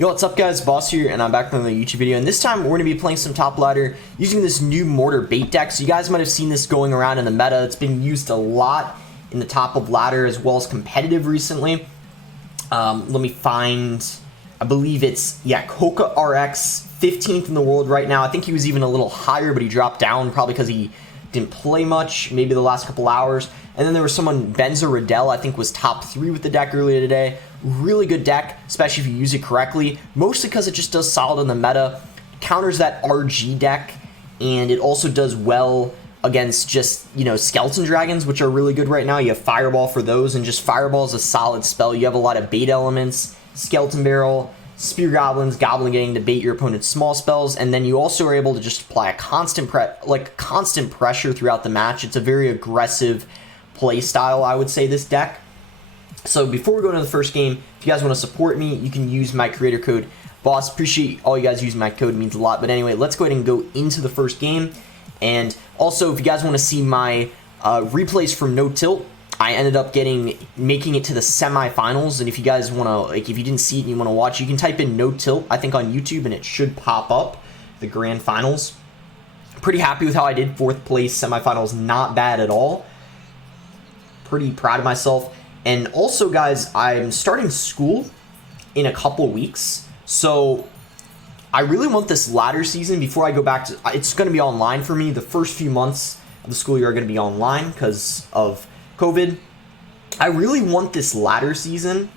Yo, what's up guys, Boss here, and I'm back with another YouTube video, and this time we're going to be playing some top ladder using this new mortar bait deck. So you guys might have seen this going around in the meta. It's been used a lot in the top of ladder as well as competitive recently. Let me find, I believe it's, Coca RX, 15th in the world right now. I think he was even a little higher, but he dropped down probably because he didn't play much, maybe the last couple hours. And then there was someone, Benza Riddell, I think was top 3 with the deck earlier today. Really good deck, especially if you use it correctly, mostly because it just does solid in the meta, counters that RG deck, and it also does well against just, skeleton dragons, which are really good right now. You have Fireball for those, and just Fireball is a solid spell. You have a lot of bait elements, Skeleton Barrel, Spear Goblins, Goblin getting to bait your opponent's small spells, and then you also are able to just apply a constant pressure throughout the match. It's a very aggressive play style, I would say, this deck. So before we go into the first game, if you guys want to support me, you can use my creator code BOSS. Appreciate all you guys using my code, it means a lot. But anyway, let's go ahead and go into the first game. And also, if you guys want to see my replays from No Tilt, I ended up making it to the semifinals. And if you guys want to, if you didn't see it and you want to watch, you can type in No Tilt, I think, on YouTube, and it should pop up, the grand finals. Pretty happy with how I did. 4th place, semifinals, not bad at all. Pretty proud of myself. And also, guys, I'm starting school in a couple weeks, so I really want this ladder season before I go back to... It's going to be online for me. The first few months of the school year are going to be online because of COVID. I really want this ladder season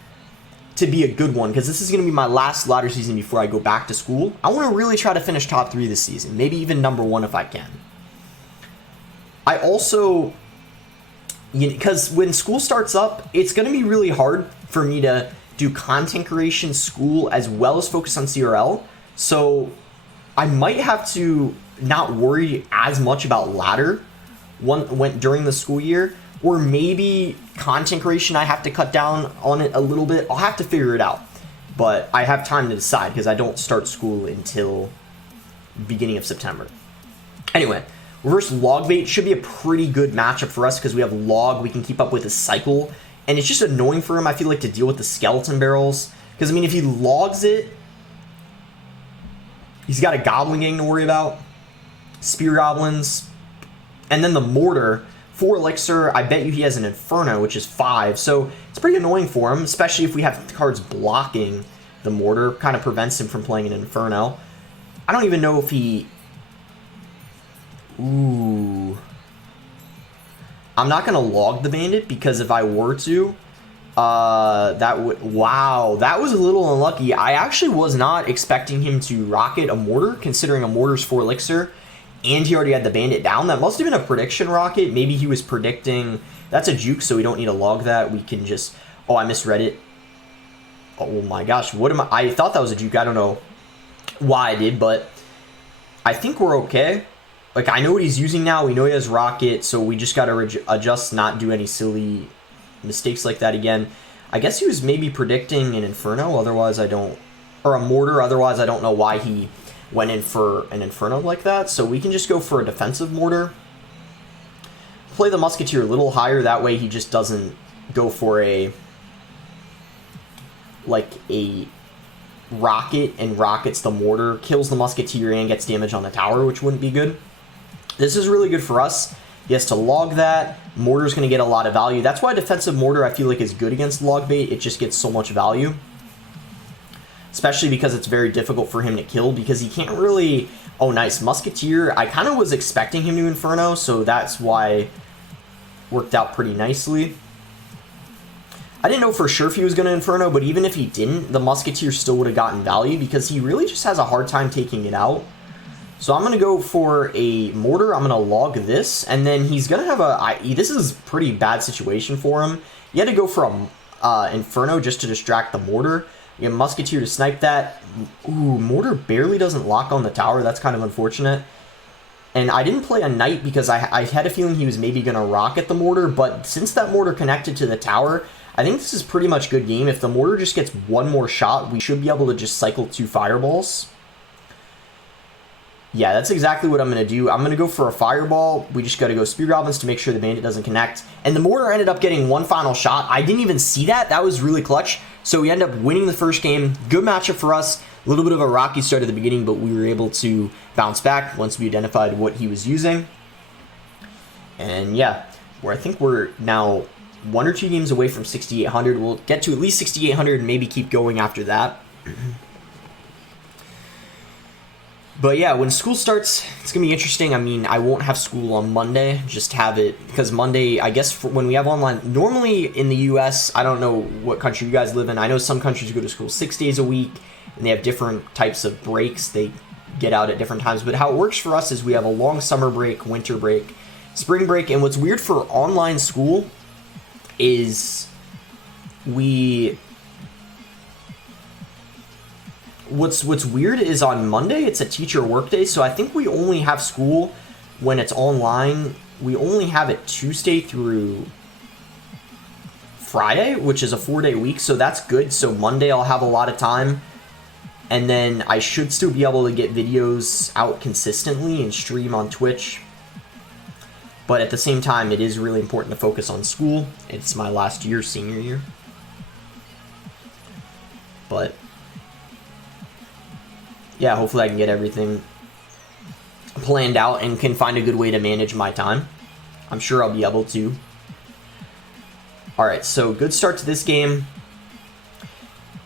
to be a good one because this is going to be my last ladder season before I go back to school. I want to really try to finish top 3 this season, maybe even number 1 if I can. I also... because when school starts up, it's going to be really hard for me to do content creation, school, as well as focus on CRL. So I might have to not worry as much about ladder during the school year, or maybe content creation I have to cut down on it a little bit. I'll have to figure it out, but I have time to decide because I don't start school until beginning of September. Anyway. Reverse Logbait should be a pretty good matchup for us because we have Log, we can keep up with his cycle, and it's just annoying for him, I feel like, to deal with the Skeleton Barrels, because, I mean, if he logs it, he's got a Goblin Gang to worry about, Spear Goblins, and then the Mortar. 4 Elixir, I bet you he has an Inferno, which is 5, so it's pretty annoying for him, especially if we have cards blocking the Mortar, kind of prevents him from playing an Inferno. I don't even know if he... Ooh. I'm not going to log the Bandit because if I were to, that would... Wow, that was a little unlucky. I actually was not expecting him to rocket a Mortar, considering a Mortar's 4 Elixir, and he already had the Bandit down. That must have been a prediction rocket. Maybe he was predicting... That's a juke, so we don't need to log that. We can just... Oh, I misread it. Oh my gosh, what am I... I thought that was a juke. I don't know why I did, but I think we're okay. Like, I know what he's using now. We know he has Rocket, so we just got to adjust, not do any silly mistakes like that again. I guess he was maybe predicting an Inferno, otherwise I don't... Or a Mortar, otherwise I don't know why he went in for an Inferno like that. So we can just go for a defensive Mortar. Play the Musketeer a little higher, that way he just doesn't go for a... like, a Rocket and rockets the Mortar, kills the Musketeer and gets damage on the tower, which wouldn't be good. This is really good for us. He has to log that. Mortar's going to get a lot of value. That's why defensive Mortar, I feel like, is good against Logbait. It just gets so much value. Especially because it's very difficult for him to kill, because he can't really... Oh, nice. Musketeer. I kind of was expecting him to Inferno, so that's why it worked out pretty nicely. I didn't know for sure if he was going to Inferno, but even if he didn't, the Musketeer still would have gotten value, because he really just has a hard time taking it out. So I'm going to go for a Mortar. I'm going to log this, and then he's going to have a... This is a pretty bad situation for him. He had to go for a Inferno just to distract the Mortar. You have Musketeer to snipe that. Ooh, Mortar barely doesn't lock on the tower. That's kind of unfortunate. And I didn't play a Knight because I had a feeling he was maybe going to rocket the Mortar, but since that Mortar connected to the tower, I think this is pretty much good game. If the Mortar just gets one more shot, we should be able to just cycle 2 Fireballs. Yeah, that's exactly what I'm going to do. I'm going to go for a Fireball. We just got to go Spear Goblins to make sure the Bandit doesn't connect. And the Mortar ended up getting one final shot. I didn't even see that. That was really clutch. So we end up winning the first game. Good matchup for us. A little bit of a rocky start at the beginning, but we were able to bounce back once we identified what he was using. And yeah, I think we're now 1 or 2 games away from 6,800. We'll get to at least 6,800 and maybe keep going after that. But yeah, when school starts, it's going to be interesting. I mean, I won't have school on Monday, just have it, because Monday, I guess when we have online, normally in the US, I don't know what country you guys live in. I know some countries go to school 6 days a week, and they have different types of breaks. They get out at different times. But how it works for us is we have a long summer break, winter break, spring break, and what's weird for online school is What's weird is on Monday, it's a teacher work day, so I think we only have school when it's online. We only have it Tuesday through Friday, which is a 4-day week, so that's good. So Monday I'll have a lot of time, and then I should still be able to get videos out consistently and stream on Twitch. But at the same time, it is really important to focus on school. It's my last year, senior year. But yeah, hopefully I can get everything planned out and can find a good way to manage my time. I'm sure I'll be able to. Alright, so good start to this game.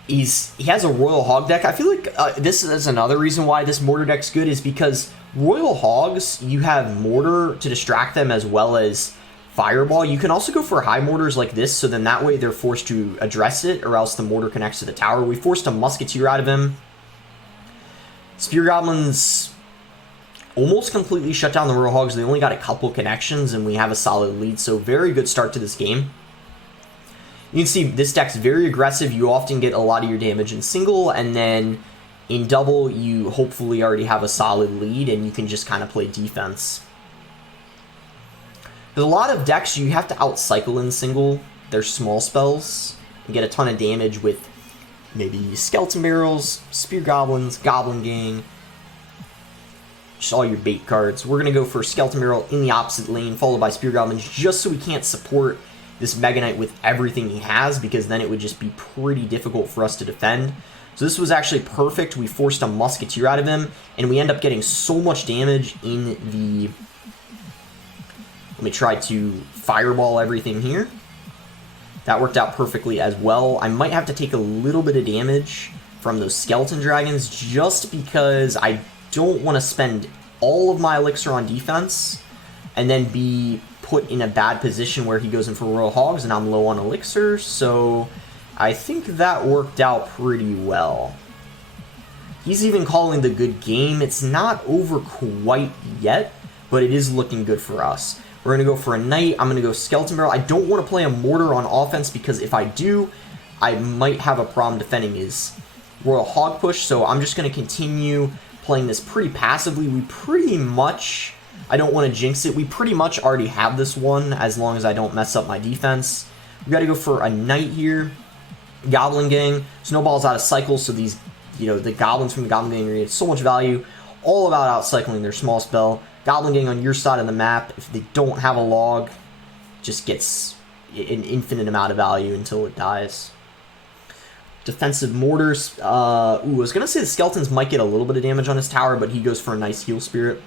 He has a Royal Hog deck. I feel like this is another reason why this Mortar deck's good, is because Royal Hogs, you have Mortar to distract them as well as Fireball. You can also go for high Mortars like this, so then that way they're forced to address it, or else the Mortar connects to the tower. We forced a Musketeer out of him. Spear Goblins almost completely shut down the Royal Hogs. They only got a couple connections, and we have a solid lead, so very good start to this game. You can see this deck's very aggressive. You often get a lot of your damage in single, and then in double, you hopefully already have a solid lead, and you can just kind of play defense. There's a lot of decks you have to outcycle in single. They're small spells. You get a ton of damage with maybe Skeleton Barrels, Spear Goblins, Goblin Gang, just all your bait cards. We're going to go for Skeleton Barrel in the opposite lane, followed by Spear Goblins, just so we can't support this Mega Knight with everything he has, because then it would just be pretty difficult for us to defend. So this was actually perfect. We forced a Musketeer out of him, and we end up getting so much damage in the... Let me try to Fireball everything here. That worked out perfectly as well. I might have to take a little bit of damage from those Skeleton Dragons, just because I don't want to spend all of my elixir on defense and then be put in a bad position where he goes in for Royal Hogs and I'm low on elixir. So I think that worked out pretty well. He's even calling the good game. It's not over quite yet, but it is looking good for us. We're going to go for a Knight. I'm going to go Skeleton Barrel. I don't want to play a Mortar on offense, because if I do, I might have a problem defending his Royal Hog push. So I'm just going to continue playing this pretty passively. We pretty much, I don't want to jinx it, we pretty much already have this one, as long as I don't mess up my defense. We got to go for a Knight here. Goblin Gang. Snowball's out of cycle, so these, the Goblins from the Goblin Gang are so much value. All about outcycling their small spell. Goblin Gang on your side of the map, if they don't have a log, just gets an infinite amount of value until it dies. Defensive Mortars. I was going to say the Skeletons might get a little bit of damage on his tower, but he goes for a nice Heal Spirit.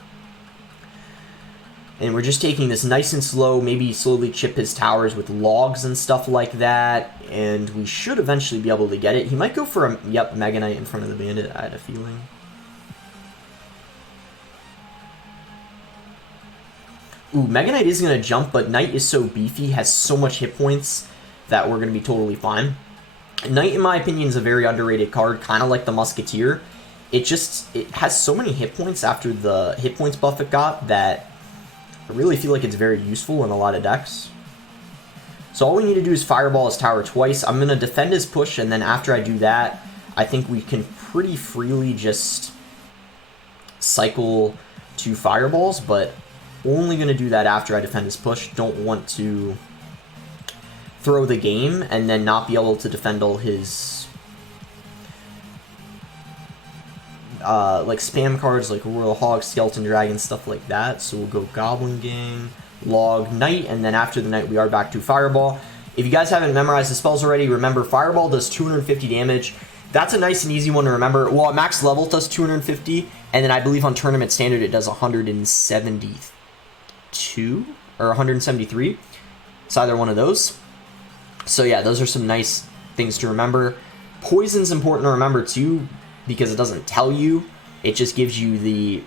And we're just taking this nice and slow, maybe slowly chip his towers with logs and stuff like that, and we should eventually be able to get it. He might go for a, Mega Knight in front of the Bandit, I had a feeling. Ooh, Mega Knight is going to jump, but Knight is so beefy, has so much hit points, that we're going to be totally fine. Knight, in my opinion, is a very underrated card, kind of like the Musketeer. It has so many hit points after the hit points buff it got, that I really feel like it's very useful in a lot of decks. So all we need to do is Fireball his tower twice. I'm going to defend his push, and then after I do that, I think we can pretty freely just cycle 2 Fireballs, but only going to do that after I defend his push. Don't want to throw the game and then not be able to defend all his like spam cards like Royal Hog, Skeleton Dragon, stuff like that. So we'll go Goblin Gang, Log, Knight, and then after the Knight we are back to Fireball. If you guys haven't memorized the spells already, remember Fireball does 250 damage. That's a nice and easy one to remember. Well, at max level it does 250, and then I believe on tournament standard it does 172 or 173. It's either one of those. So yeah, those are some nice things to remember. Poison's important to remember too, because it doesn't tell you. It just gives you the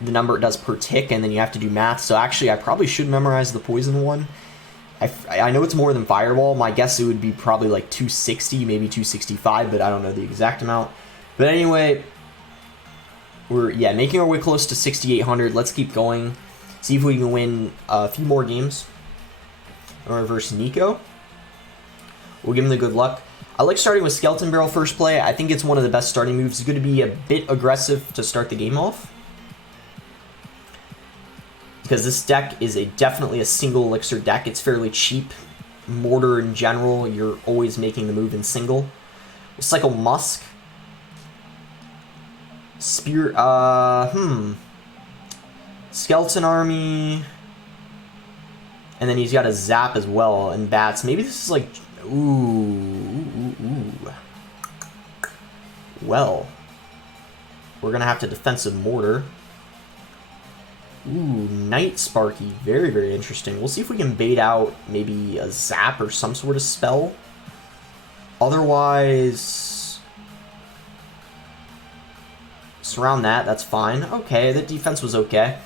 number it does per tick, and then you have to do math. So actually, I probably should memorize the poison one. I know it's more than Fireball. My guess it would be probably like 260, maybe 265, but I don't know the exact amount. But anyway, we're making our way close to 6,800. Let's keep going. See if we can win a few more games. Or versus Nico. We'll give him the good luck. I like starting with Skeleton Barrel first play. I think it's one of the best starting moves. It's going to be a bit aggressive to start the game off, because this deck is definitely a single elixir deck. It's fairly cheap. Mortar in general, you're always making the move in single. We'll cycle Musk. Spear, Skeleton Army. And then he's got a Zap as well, and Bats. Maybe this is like, ooh. Well, we're going to have to defensive Mortar. Ooh, Night Sparky. Very, very interesting. We'll see if we can bait out maybe a Zap or some sort of spell. Otherwise, surround that. That's fine. Okay, the defense was okay.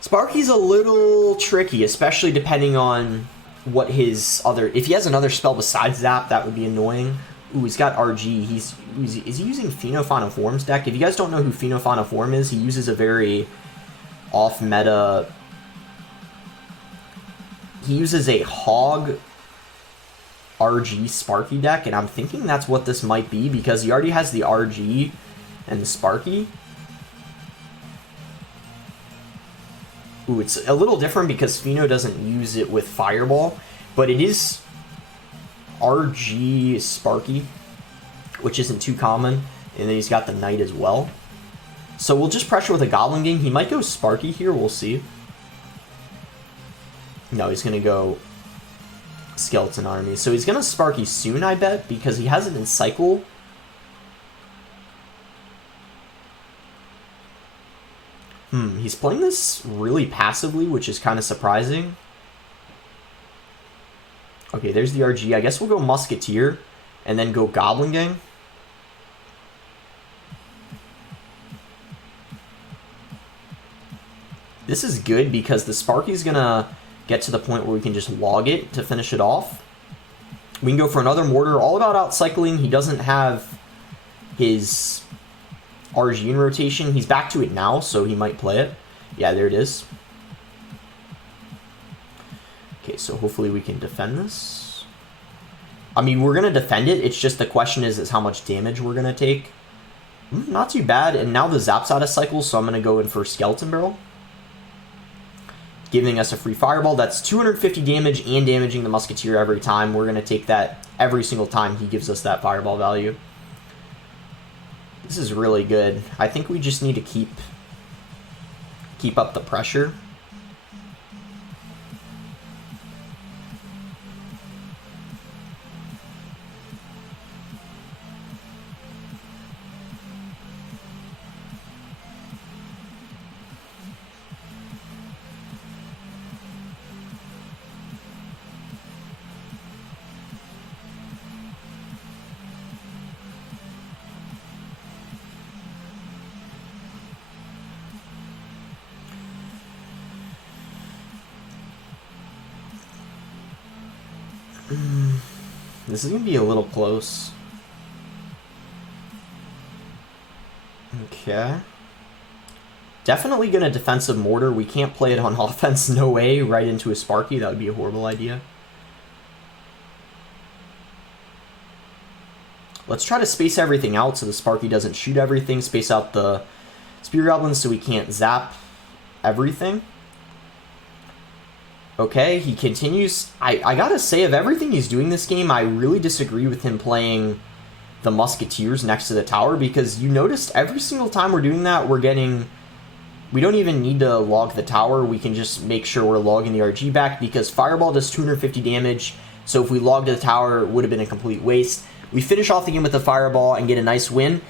Sparky's a little tricky, especially depending on what his other... If he has another spell besides Zap, that would be annoying. Ooh, he's got RG. Is he using Phenofauna Form's deck? If you guys don't know who Phenofauna Form is, he uses a very off-meta... He uses a Hog RG Sparky deck, and I'm thinking that's what this might be, because he already has the RG and the Sparky. Ooh, it's a little different because Pheno doesn't use it with Fireball, but it is RG Sparky, which isn't too common, and then he's got the Knight as well. So we'll just pressure with a Goblin Gang. He might go Sparky here, we'll see. No, he's going to go Skeleton Army. So he's going to Sparky soon, I bet, because he has it in Cycle. He's playing this really passively, which is kind of surprising. Okay, there's the RG. I guess we'll go Musketeer and then go Goblin Gang. This is good because the Sparky's going to get to the point where we can just log it to finish it off. We can go for another Mortar. All about outcycling. He doesn't have his RG in rotation. He's back to it now, so he might play it. Yeah, there it is. Okay, so hopefully we can defend this. I mean, we're going to defend it. It's just the question is how much damage we're going to take. Not too bad. And now the Zap's out of cycle, so I'm going to go in for Skeleton Barrel, giving us a free Fireball. That's 250 damage and damaging the Musketeer every time. We're going to take that every single time he gives us that Fireball value. This is really good. I think we just need to keep up the pressure. This is going to be a little close. Okay. Definitely going to defensive Mortar. We can't play it on offense. No way. Right into a Sparky. That would be a horrible idea. Let's try to space everything out so the Sparky doesn't shoot everything. Space out the Spear Goblins so we can't zap everything. Okay, he continues. I gotta say, of everything he's doing this game, I really disagree with him playing the Musketeers next to the tower, because you noticed every single time we're doing that, we don't even need to log the tower. We can just make sure we're logging the RG back, because Fireball does 250 damage, So if we logged to the tower, it would have been a complete waste. We finish off the game with the fireball and get a nice win.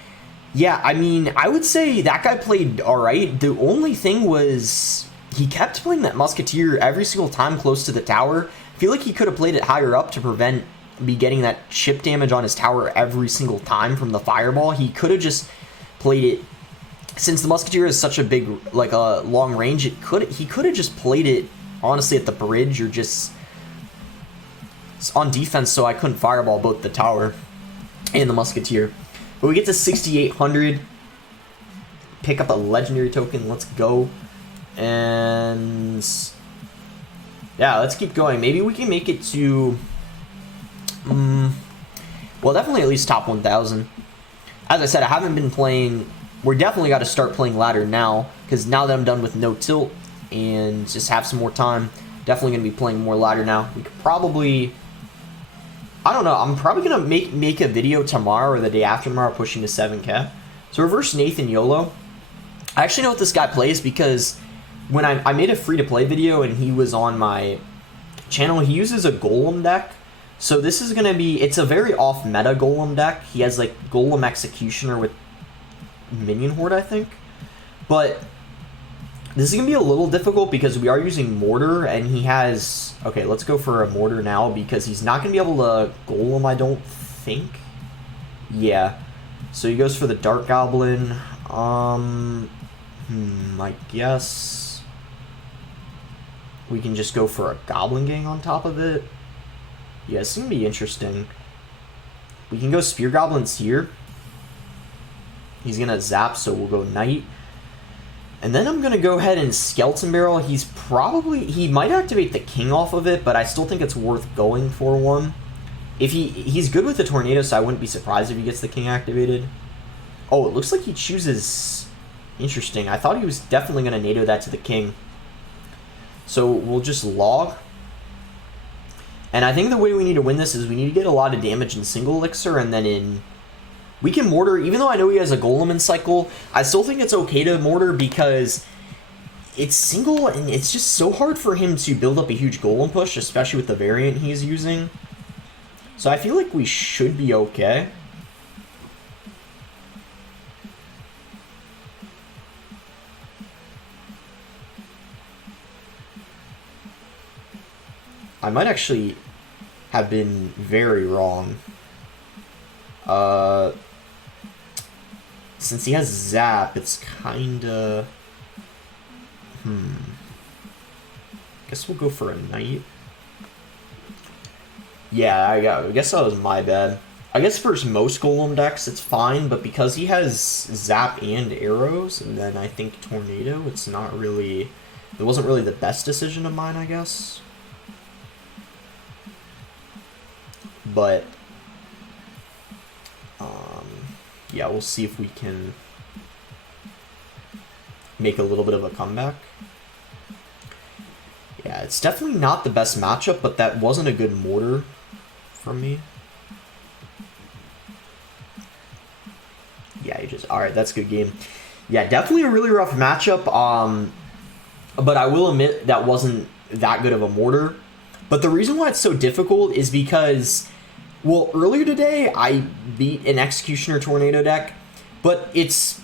Yeah, I mean, I would say that guy played alright. The only thing was he kept playing that musketeer every single time close to the tower. I feel like he could have played it higher up to prevent me getting that chip damage on his tower every single time from the fireball. He could have just played it, since the musketeer is such a big, like a long range, he could have just played it honestly at the bridge or just on defense, so I couldn't fireball both the tower and the musketeer. But we get to 6,800, pick up a legendary token. Let's go. And yeah, let's keep going. Maybe we can make it to well, definitely at least top 1,000. As I said, I haven't been playing. We're definitely got to start playing ladder now, because now that I'm done with no tilt and just have some more time, definitely going to be playing more ladder now. We could probably, I don't know, I'm probably going to make a video tomorrow or the day after tomorrow pushing to 7K. So reverse Nathan YOLO. I actually know what this guy plays, because when I made a free-to-play video and he was on my channel, he uses a golem deck. So this is going to be, it's a very off-meta golem deck. He has like golem executioner with minion horde, I think. But this is going to be a little difficult because we are using mortar and he has, okay, let's go for a mortar now because he's not going to be able to golem, I don't think. Yeah. So he goes for the dark goblin. I guess we can just go for a goblin gang on top of it. Yeah, it's going to be interesting. We can go spear goblins here. He's going to zap, so we'll go knight. And then I'm going to go ahead and skeleton barrel. He might activate the king off of it, but I still think it's worth going for one. If he's good with the tornado, so I wouldn't be surprised if he gets the king activated. Oh, it looks like he chooses, interesting. I thought he was definitely going to NATO that to the king. So we'll just log. And I think the way we need to win this is we need to get a lot of damage in single elixir, and then we can mortar. Even though I know he has a golem in cycle, I still think it's okay to mortar because it's single and it's just so hard for him to build up a huge golem push, especially with the variant he's using. So I feel like we should be okay. I might actually have been very wrong. Since he has zap, it's kinda... Guess we'll go for a knight. Yeah, I guess that was my bad. I guess for most golem decks, it's fine, but because he has zap and arrows, and then I think tornado, it's not really... It wasn't really the best decision of mine, I guess. But yeah, we'll see if we can make a little bit of a comeback. Yeah, it's definitely not the best matchup, but that wasn't a good mortar from me. Yeah, you just, alright, that's a good game. Yeah, definitely a really rough matchup, but I will admit that wasn't that good of a mortar. But the reason why it's so difficult is because, well, earlier today I beat an Executioner Tornado deck, but it's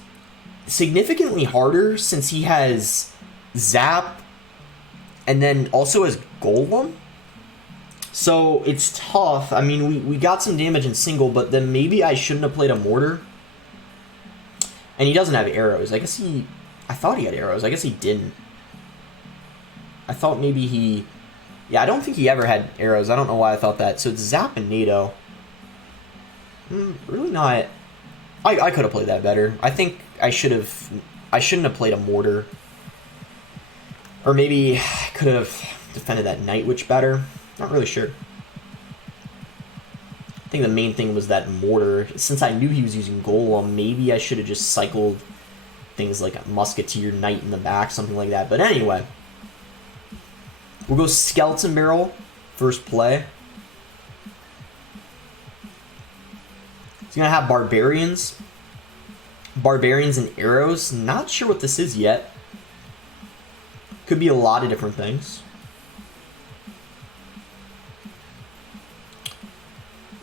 significantly harder since he has Zap and then also has Golem. So it's tough. I mean, we got some damage in single, but then maybe I shouldn't have played a Mortar. And he doesn't have arrows. I thought he had arrows. I guess he didn't. I thought maybe he... Yeah, I don't think he ever had arrows. I don't know why I thought that. So it's Zap and NATO. Really not... I could have played that better. I think I shouldn't have played a Mortar. Or maybe I could have defended that Night Witch better. Not really sure. I think the main thing was that Mortar. Since I knew he was using Golem, maybe I should have just cycled things like a Musketeer, Knight in the back, something like that. But anyway... We'll go Skeleton Barrel, first play. He's going to have Barbarians. Barbarians and Arrows. Not sure what this is yet. Could be a lot of different things.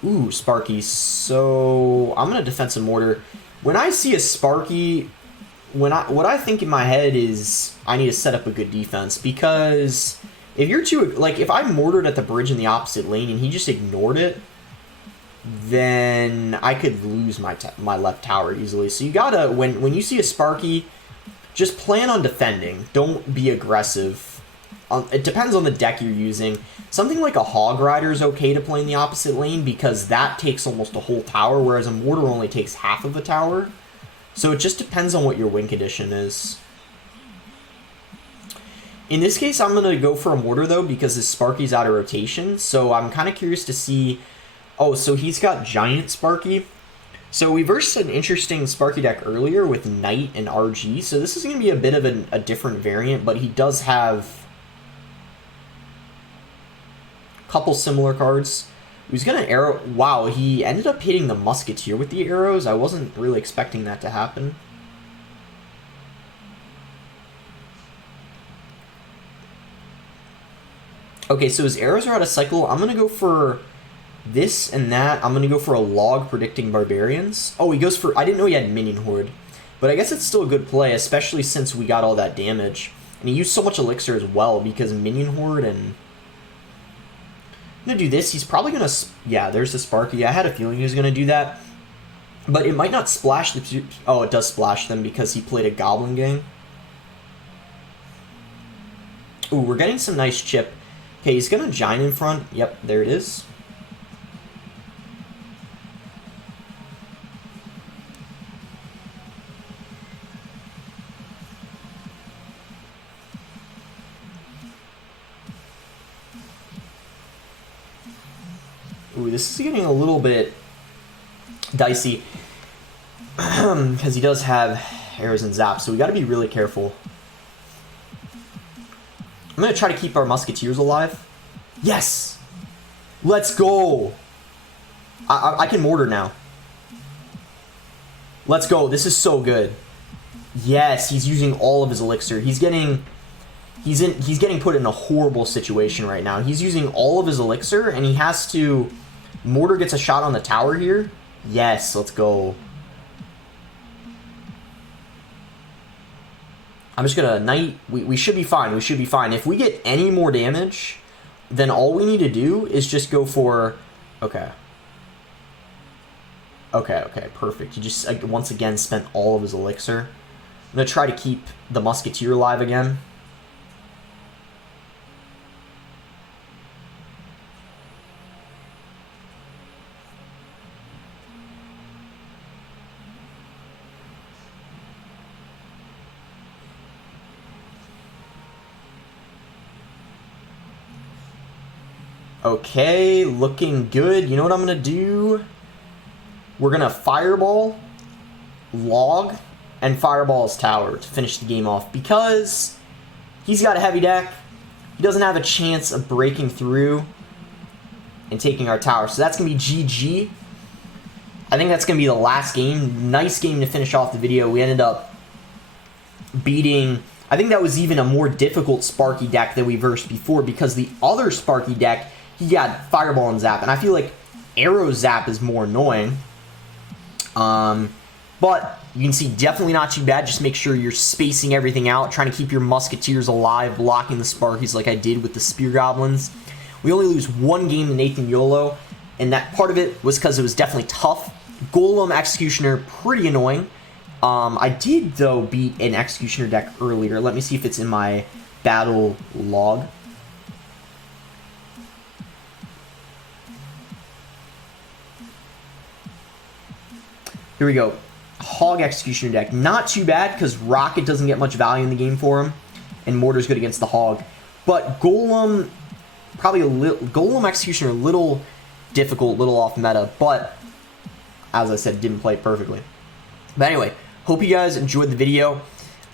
Ooh, Sparky. So I'm gonna defensive mortar. When I see a Sparky, what I think in my head is I need to set up a good defense, because if you're too, like, if I mortared at the bridge in the opposite lane and he just ignored it, then I could lose my left tower easily. So you gotta, when you see a Sparky, just plan on defending. Don't be aggressive. It depends on the deck you're using. Something like a Hog Rider is okay to play in the opposite lane, because that takes almost a whole tower, whereas a mortar only takes half of a tower. So it just depends on what your win condition is. In this case, I'm going to go for a mortar, though, because his Sparky's out of rotation. So I'm kind of curious to see... Oh, so he's got Giant Sparky. So we versed an interesting Sparky deck earlier with Knight and RG. So this is going to be a bit of a different variant, but he does have a couple similar cards. He's going to arrow... Wow, he ended up hitting the Musketeer with the arrows. I wasn't really expecting that to happen. Okay, so his arrows are out of cycle. I'm going to go for this and that. I'm going to go for a log predicting barbarians. Oh, he goes for... I didn't know he had minion horde. But I guess it's still a good play, especially since we got all that damage. And he used so much elixir as well because minion horde and... I'm going to do this. He's probably going to... Yeah, there's the Sparky. I had a feeling he was going to do that. But it might not splash the... Oh, it does splash them because he played a Goblin Gang. Ooh, we're getting some nice chip. Okay, he's going to Giant in front. Yep, there it is. Ooh, this is getting a little bit dicey because he does have arrows and zaps, so we got to be really careful. I'm going to try to keep our Musketeers alive. Yes! Let's go! I can mortar now. Let's go. This is so good. Yes, he's using all of his elixir. He's getting put in a horrible situation right now. He's using all of his elixir, and he has to... Mortar gets a shot on the tower here. Yes, let's go. I'm just going to Knight. We should be fine. We should be fine. If we get any more damage, then all we need to do is just go for... Okay. Okay, perfect. He just, once again, spent all of his elixir. I'm going to try to keep the Musketeer alive again. Okay, looking good. You know what I'm going to do? We're going to Fireball, Log, and Fireball his tower to finish the game off. Because he's got a heavy deck. He doesn't have a chance of breaking through and taking our tower. So that's going to be GG. I think that's going to be the last game. Nice game to finish off the video. We ended up beating... I think that was even a more difficult Sparky deck than we versed before, because the other Sparky deck... He got Fireball and Zap, and I feel like Arrow Zap is more annoying. But you can see definitely not too bad. Just make sure you're spacing everything out, trying to keep your Musketeers alive, blocking the Sparkies like I did with the Spear Goblins. We only lose one game to Nathan Yolo, and that part of it was because it was definitely tough. Golem Executioner, pretty annoying. I did, though, beat an Executioner deck earlier. Let me see if it's in my battle log. Here we go. Hog Executioner deck. Not too bad, because Rocket doesn't get much value in the game for him, and Mortar's good against the Hog. But Golem, probably a little... Golem Executioner, a little difficult, little off meta, but, as I said, didn't play it perfectly. But anyway, hope you guys enjoyed the video.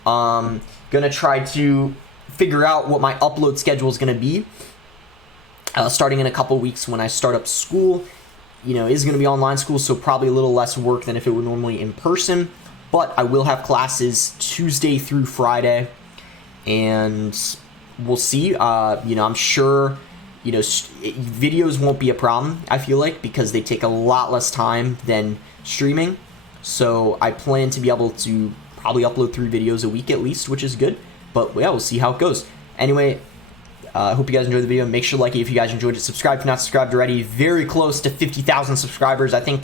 Gonna try to figure out what my upload schedule is gonna be. Starting in a couple weeks when I start up school. You know, is going to be online school, so probably a little less work than if it were normally in person. But I will have classes Tuesday through Friday, and we'll see. You know, I'm sure you know, videos won't be a problem, I feel like, because they take a lot less time than streaming. So I plan to be able to probably upload 3 videos a week at least, which is good. But yeah, we'll see how it goes. Anyway, I hope you guys enjoyed the video. Make sure to like it if you guys enjoyed it. Subscribe if you're not subscribed already. Very close to 50,000 subscribers. I think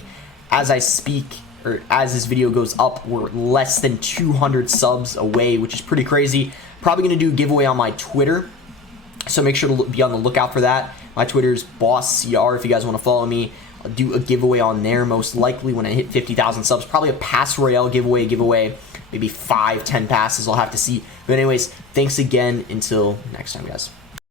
as I speak, or as this video goes up, we're less than 200 subs away, which is pretty crazy. Probably going to do a giveaway on my Twitter, so make sure to be on the lookout for that. My Twitter is BossCR if you guys want to follow me. I'll do a giveaway on there most likely when I hit 50,000 subs. Probably a Pass Royale giveaway, maybe 5-10 passes. I'll have to see. But anyways, thanks again. Until next time, guys.